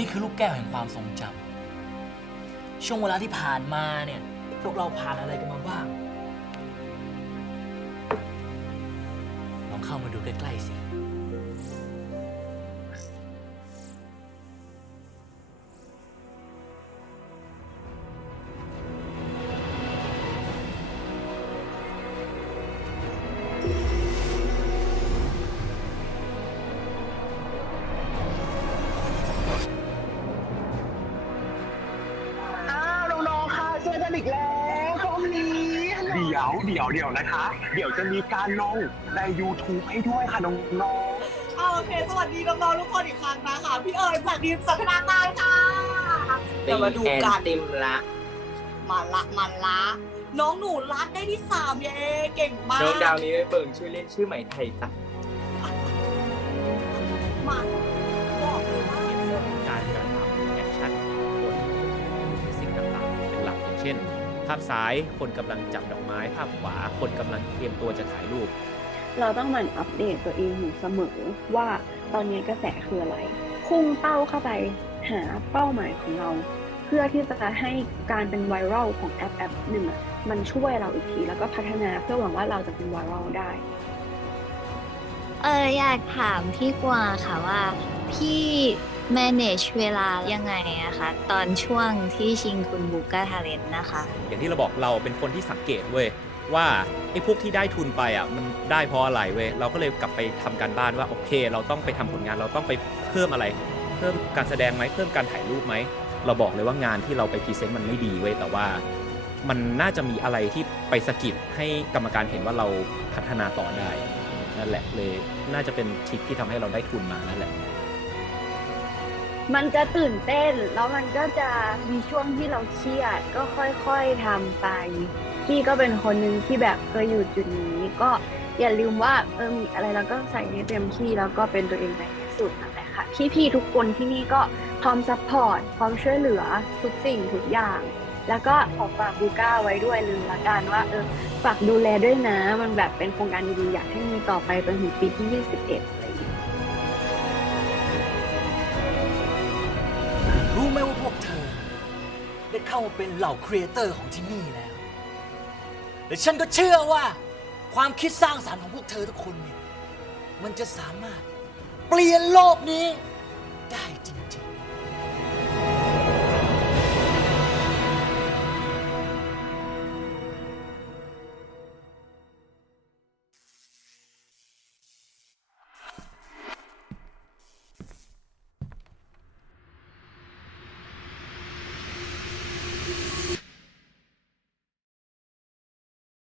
นี่คือลูกแก้วแห่งความทรงจำช่วงเวลาที่ผ่านมาเนี่ย พวกเราผ่านอะไรกันมาบ้าง ลองเข้ามาดูใกล้ ๆ สิ ดี๋ยวเดี๋ยวเดี๋ยวนะคะ เดี๋ยวจะมีการลงใน YouTube ให้ด้วยค่ะน้องเอาโอเค สวัสดีน้องๆทุกคนอีกครั้งนะคะพี่เอ๋ยจากทีมสัฒนาการค่ะเดี๋ยวมาดูกันเต็มละมาละมาละ น้องหนูรัดได้ที่สามเย้เก่งมากน้องดาวนี้ไม่เปิงชื่อเล่นชื่อใหม่ไทยจ้ะมาบอกเลยว่าการกระทำแอคชั่นคนสิ่งต่างๆเป็นหลักอย่างเช่นภาพซ้ายคนกำลังจับดอกไม้ ภาพขวาคนกำลังเตรียมตัวจะถ่ายรูป เราต้องหมั่นอัปเดตตัวเองอยู่เสมอว่าตอนนี้กระแสคืออะไรพุ่งเป้าเข้าไปหาเป้าหมายของเรา เพื่อที่จะให้การเป็นไวรัลของแอปแอปหนึ่งอะมันช่วยเราอีกทีแล้วก็พัฒนาเพื่อหวังว่าเราจะเป็นไวรัลได้เอออยากถามพี่กวางค่ะว่า พี่ manage เวลายังไงอะคะตอนช่วงที่ชิงทุนบุกกาทาเลนนะคะ อย่างที่เราบอกเราเป็นคนที่สังเกตเว้ยว่าไอ้พวกที่ได้ทุนไปอะมันได้เพราะอะไรเว้ยเราก็เลยกลับไปทำการบ้านว่าโอเค เราต้องไปทำผลงานเราต้องไปเพิ่มอะไร เพิ่มการแสดงไหมเพิ่มการถ่ายรูปไหมเราบอกเลยว่างานที่เราไปพรีเซนต์มันไม่ดีเว้ยแต่ว่า มันน่าจะมีอะไรที่ไปสะกิดให้กรรมการเห็นว่าเราพัฒนาต่อได้นั่นแหละเลยน่าจะเป็นทริคที่ทำให้เราได้ทุนมานั่นแหละ มันจะตื่นเต้น แล้วมันก็จะมีช่วงที่เราเครียด ก็ค่อยๆทำไป พี่ก็เป็นคนหนึ่งที่แบบเคยอยู่จุดนี้ ก็อย่าลืมว่าเออมีอะไรเราก็ใส่ให้เต็มที่แล้วก็เป็นตัวเองในที่สุดนั่นแหละค่ะพี่ๆทุกคนที่นี่ก็พร้อมซัพพอร์ตพร้อมช่วยเหลือทุกสิ่งทุกอย่าง แล้วก็ขอฝากบูก้าไว้ด้วยลืมละกันว่าเออฝากดูแลด้วยนะ มันแบบเป็นโครงการดีๆอยากให้มีต่อไปจนถึงปีที่ 21 ได้เข้ามาเป็นเหล่าครีเอเตอร์ของที่นี่แล้ว และฉันก็เชื่อว่าความคิดสร้างสรรค์ของพวกเธอทุกคนเนี่ยมันจะสามารถเปลี่ยนโลกนี้ได้